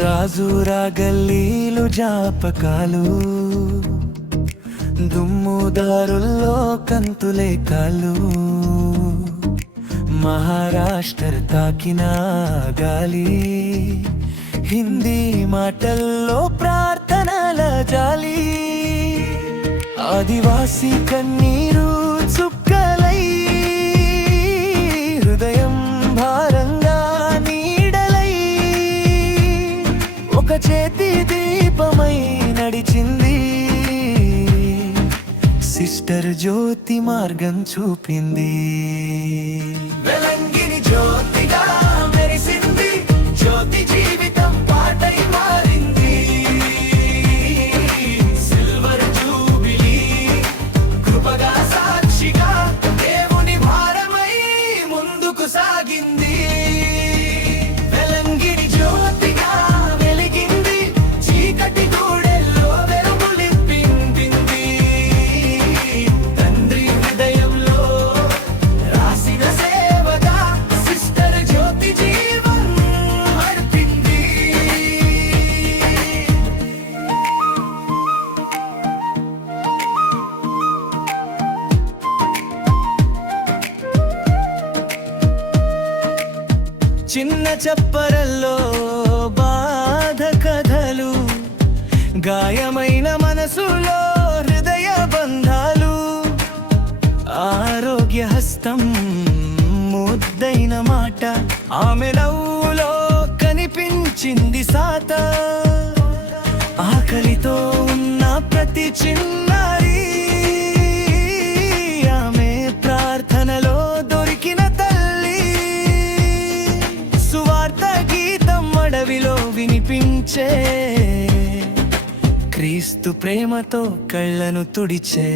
రాజురా గల్లీలు జాపకాలు, దుమ్ముదారుల్లో కంతులే కాలు, మహారాష్ట్ర తాకిన గాలి, హిందీ మాటల్లో ప్రార్థనల జాలి, ఆదివాసి కన్నీరు చుక్కలై హృదయం భారంగా నీడలై ఒక చేతి దీపమై నడిచింది. సిస్టర్ జ్యోతి మార్గం చూపింది. వెలంగిని జ్యోతిగా మెరిసింది, జ్యోతి జీవితం పాటై మారింది. సిల్వర్ జూబిలీ కృపగా సాక్షిగా దేవుని భారమై ముందుకు సాగింది. వెలంగిని జ్యోతిగా వెలిగింది, చీకటి గూడెల్లో వెలుగులిప్పింది. తండ్రి హృదయంలో రాసిన సేవగా సిస్టర్ జ్యోతి జీవం అర్పింది. చిన్న చప్పరల్లో బాధ కథలు, గాయమైన మనసులో హృదయ బంధాలు, ఆరోగ్య హస్తం ముద్దైన మాట, ఆమె నవ్వులో కనిపించింది సాత. ఆకలితో ఉన్న ప్రతి చిన్నారి ఆమె ప్రార్థనలో దొరికిన తల్లి. సువార్త గీతం అడవిలో వినిపించే, క్రీస్తు ప్రేమతో కళ్ళను తుడిచే.